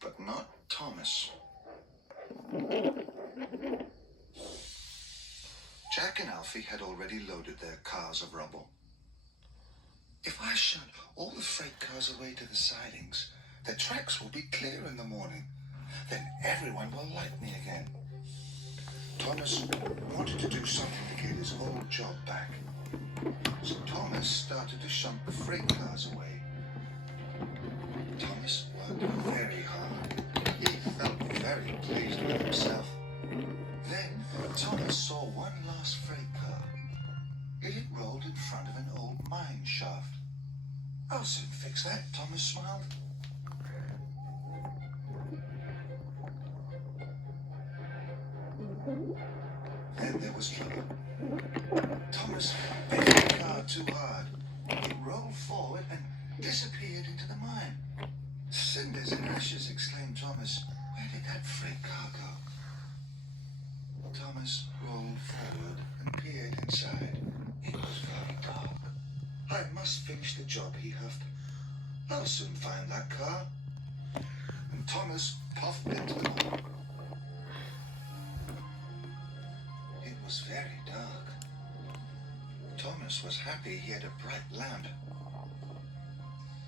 but not Thomas. Jack and Alfie had already loaded their cars of rubble. If I shut all the freight cars away to the sidings, the tracks will be clear in the morning. Then everyone will like me again. Thomas wanted to do something to get his old job back. So Thomas started to shunt the freight cars away. Thomas worked very hard. He felt very pleased with himself. Then Thomas saw one last freight car. It had rolled in front of an old mine shaft. I'll soon fix that, Thomas smiled. Then there was trouble. Thomas bent the car too hard. It rolled forward and disappeared into the mine. Cinders and ashes, exclaimed Thomas. Where did that freight car go? Thomas rolled forward and peered inside. It was very dark. I must finish the job, he huffed. I'll soon find that car. And Thomas puffed into the mine. It was very dark. Thomas was happy he had a bright lamp.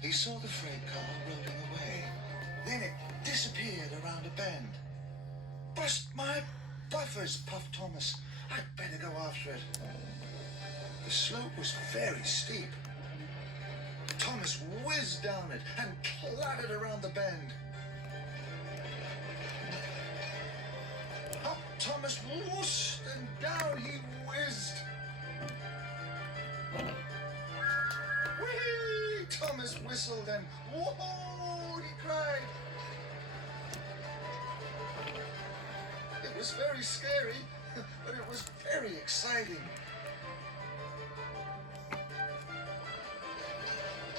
He saw the freight car rolling away. Then it disappeared around a bend. Bust my buffers, puffed Thomas. I'd better go after it. The slope was very steep. Thomas whizzed down it and clattered around the bend. Up Thomas whooshed and down he whizzed. Whee! Thomas whistled and whoa! He cried. It was very scary, but it was very exciting.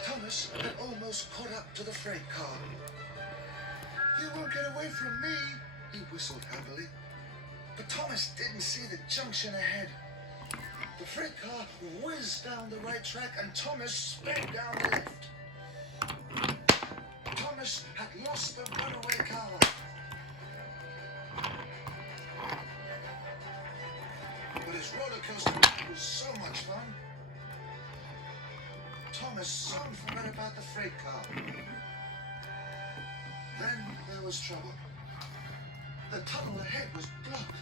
Thomas had almost caught up to the freight car. You won't get away from me, he whistled happily. But Thomas didn't see the junction ahead. The freight car whizzed down the right track and Thomas sped down the left. Thomas had lost the runaway car. But his roller coaster was so much fun. Thomas soon forgot about the freight car. Then there was trouble. The tunnel ahead was blocked.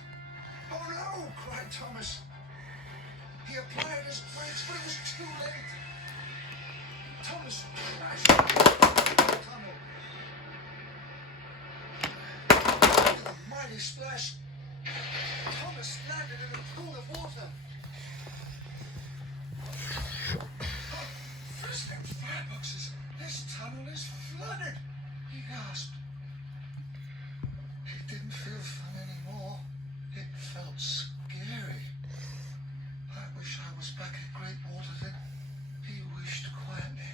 Oh no, cried Thomas. He applied his brakes, but it was too late. Thomas crashed into the tunnel. With a mighty splash, Thomas landed in a pool of water. Frizzling fireboxes! This tunnel is flooded! He gasped. It didn't feel fun anymore. It felt scary. I wish I was back at Great Water then. He wished quietly.